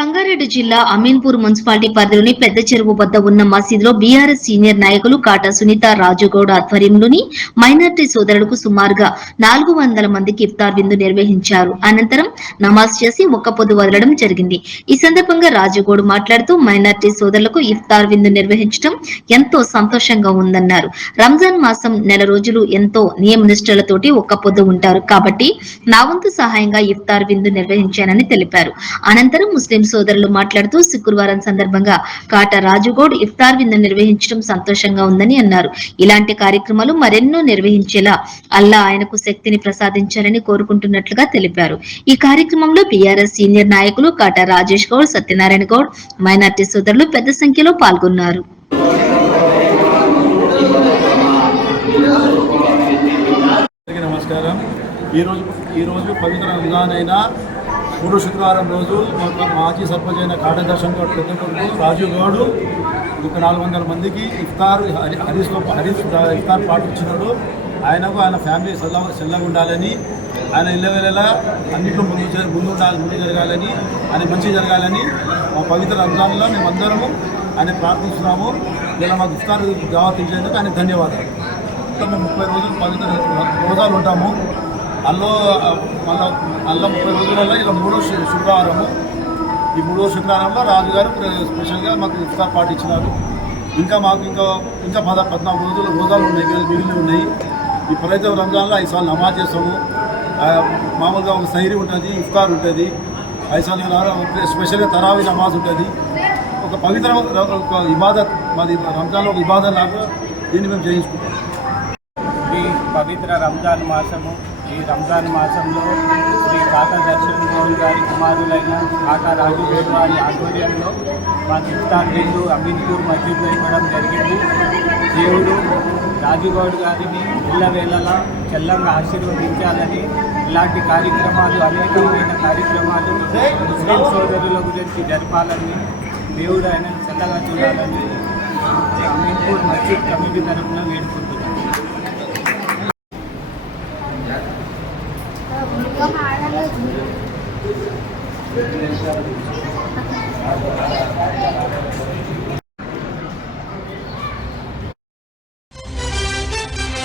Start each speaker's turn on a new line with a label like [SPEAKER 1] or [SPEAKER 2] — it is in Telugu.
[SPEAKER 1] సంగారెడ్డి జిల్లా అమీన్పూర్ మున్సిపాలిటీ పరిధిలోని పెద్ద చెరువు వద్ద ఉన్న మసీదులో బీఆర్ఎస్ సీనియర్ నాయకులు కాటా సునీత రాజుగౌడ్ ఆధ్వర్యంలోని మైనార్టీ సోదరులకు సుమారుగా నాలుగు వందల మందికి ఇఫ్తార్ విందు నిర్వహించారు. అనంతరం నమాజ్ చేసి ఒక్క పొద్దు వదలడం జరిగింది. ఈ సందర్భంగా రాజుగౌడ్ మాట్లాడుతూ మైనార్టీ సోదరులకు ఇఫ్తార్ విందు నిర్వహించడం ఎంతో సంతోషంగా ఉందన్నారు. రంజాన్ మాసం నెల రోజులు ఎంతో నియమ నిష్ఠలతోటి ఒక్క పొద్దు ఉంటారు కాబట్టి నా వంతు సహాయంగా ఇఫ్తార్ విందు నిర్వహించానని తెలిపారు. అనంతరం ముస్లిం సోదరులు మాట్లాడుతూ శుక్రవారం సందర్భంగా కాటా రాజుగౌడ్ ఇఫ్తార్ విందు నిర్వహించడం సంతోషంగా ఉందని అన్నారు. ఇలాంటి కార్యక్రమాలు మరెన్నో నిర్వహించేలా అల్లా ఆయనకు శక్తిని ప్రసాదించాలని కోరుకుంటున్నట్లుగా తెలిపారు. ఈ కార్యక్రమంలో బీఆర్ఎస్ సీనియర్ నాయకులు కాటా రాజేష్ గౌడ్ సత్యనారాయణ గౌడ్ మైనార్టీ సోదరులు పెద్ద సంఖ్యలో పాల్గొన్నారు.
[SPEAKER 2] నమస్కారం. ఈరోజు ఈరోజు పవిత్ర రంజాన్ అయినా గురు శుక్రవారం రోజు మాజీ సర్పంచ్ అయిన కాటదర్శన్ గారు పెద్ద రాజు గౌడు ఒక నాలుగు వందల మందికి ఇఫ్తార్ హరీష్ హరీష్ ఇఫ్తార్ పాటు ఇచ్చినాడు. ఆయనకు ఆయన ఫ్యామిలీ చల్ల చల్లగా ఉండాలని ఆయన ఇళ్ళ వెళ్ళలా అన్నింటిలో ముందు ముందు ఉండాలి ముందు జరగాలని ఆయన మంచి జరగాలని మా పవిత్ర రంజాన్లో మేమందరము ఆయన ప్రార్థిస్తున్నాము. ఇలా మాకు ఇఫ్తార్ దావత్ తీసేందుకు ఆయన ధన్యవాదాలు. మొత్తం ముప్పై రోజులు పవిత్ర రోజాలు ఉంటాము. అల్లో మళ్ళా అల్ల ముప్పై రోజులలో ఇలా మూడో శుక్రవారము. ఈ మూడో శుక్రవారంలో రాజుగారు స్పెషల్గా మాకు ఇఫ్తార్ పార్టీ ఇచ్చినారు ఇంకా మాకు ఇంకా ఇంకా పద పద్నాలుగు రోజులు రోజాలు ఉన్నాయి ఇంకా మిగిలి ఉన్నాయి. ఈ ప్రతి రంజాన్లో ఐదు సార్లు నమాజ్ చేస్తాము. మామూలుగా ఒక సైరి ఉంటుంది ఇఫ్తార్ ఉంటుంది. ఐదు సార్లు స్పెషల్గా తరావి నమాజ్ ఉంటుంది. ఒక పవిత్ర ఒక ఇబాదత్ మాది రంజాన్లో ఒక ఇబాదత్ లాగా దీన్ని మేము చేయించుకుంటాం.
[SPEAKER 3] ఈ పవిత్ర రంజాన్ మాసము ఈ రంజాన్ మాసంలో శ్రీ కాకా దర్శన్ గౌడ్ గారి కుమారులైన కాకా రాజు వారి ఆధ్వర్యంలో మా ఇఫ్తార్ రెండు అమీన్పూర్ మస్జిద్లో ఇవ్వడం జరిగింది. దేవుడు రాజుగౌడ్ గారిని ఇళ్ళ వేళలా చల్లంగా ఆశీర్వదించాలని ఇలాంటి కార్యక్రమాలు అనేకమైన కార్యక్రమాలు ముస్లిం సోదరుల గురించి జరపాలని దేవుడు ఆయన చల్లగా చూడాలని అమీన్పూర్ మస్జిద్ కమిటీ తరఫున వేడుకుంటున్నాను Thank you.